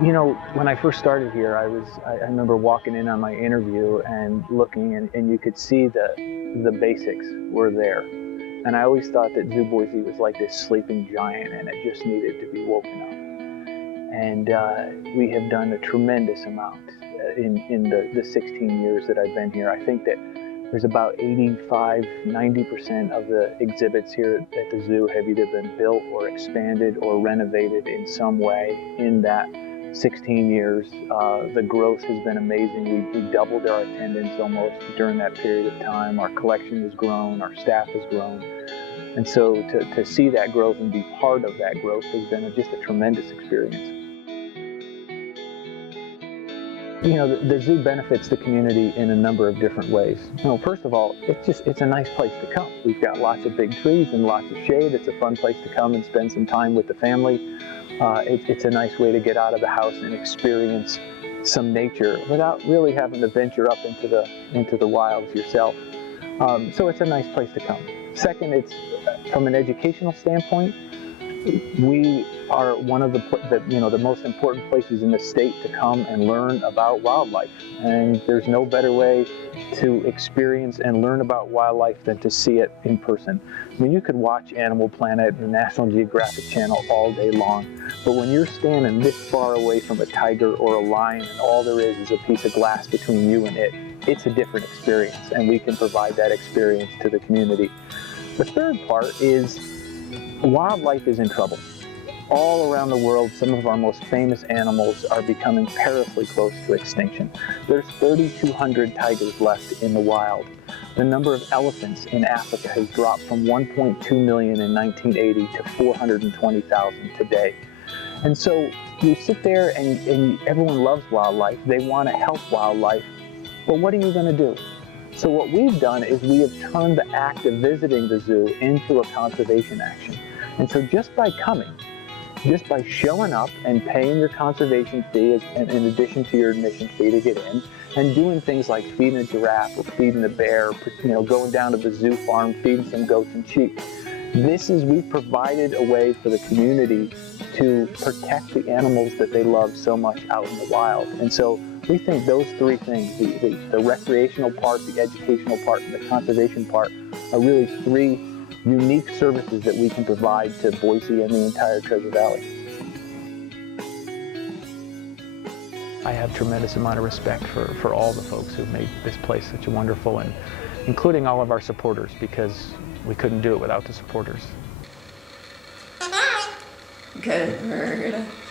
You know, when I first started here, I remember walking in on my interview and looking, and you could see the basics were there. And I always thought that Zoo Boise was like this sleeping giant, and it just needed to be woken up. And we have done a tremendous amount in the 16 years that I've been here. I think that there's about 85, 90% of the exhibits here at the zoo have either been built or expanded or renovated in some way in that 16 years. The growth has been amazing. We doubled our attendance almost during that period of time. Our collection has grown, our staff has grown. And so to see that growth and be part of that growth has been just a tremendous experience. You know, the zoo benefits the community in a number of different ways. You know, first of all, it's a nice place to come. We've got lots of big trees and lots of shade. It's a fun place to come and spend some time with the family. It's a nice way to get out of the house and experience some nature without really having to venture up into the wilds yourself. So it's a nice place to come. Second, it's from an educational standpoint, we are one of the most important places in the state to come and learn about wildlife. And there's no better way to experience and learn about wildlife than to see it in person. I mean, you could watch Animal Planet and National Geographic Channel all day long, but when you're standing this far away from a tiger or a lion and all there is a piece of glass between you and it, it's a different experience, and we can provide that experience to the community. The third part is wildlife is in trouble. All around the world, some of our most famous animals are becoming perilously close to extinction. There's 3,200 tigers left in the wild. The number of elephants in Africa has dropped from 1.2 million in 1980 to 420,000 today. And so you sit there and everyone loves wildlife. They want to help wildlife, but what are you going to do? So what we've done is we have turned the act of visiting the zoo into a conservation action. And so just by coming, just by showing up and paying your conservation fee in addition to your admission fee to get in, and doing things like feeding a giraffe or feeding a bear, going down to the zoo farm, feeding some goats and sheep. We've provided a way for the community to protect the animals that they love so much out in the wild. And so we think those three things, the recreational part, the educational part, and the conservation part, are really three unique services that we can provide to Boise and the entire Treasure Valley. I have tremendous amount of respect for all the folks who've made this place such a wonderful, and including all of our supporters, because we couldn't do it without the supporters. Good bird.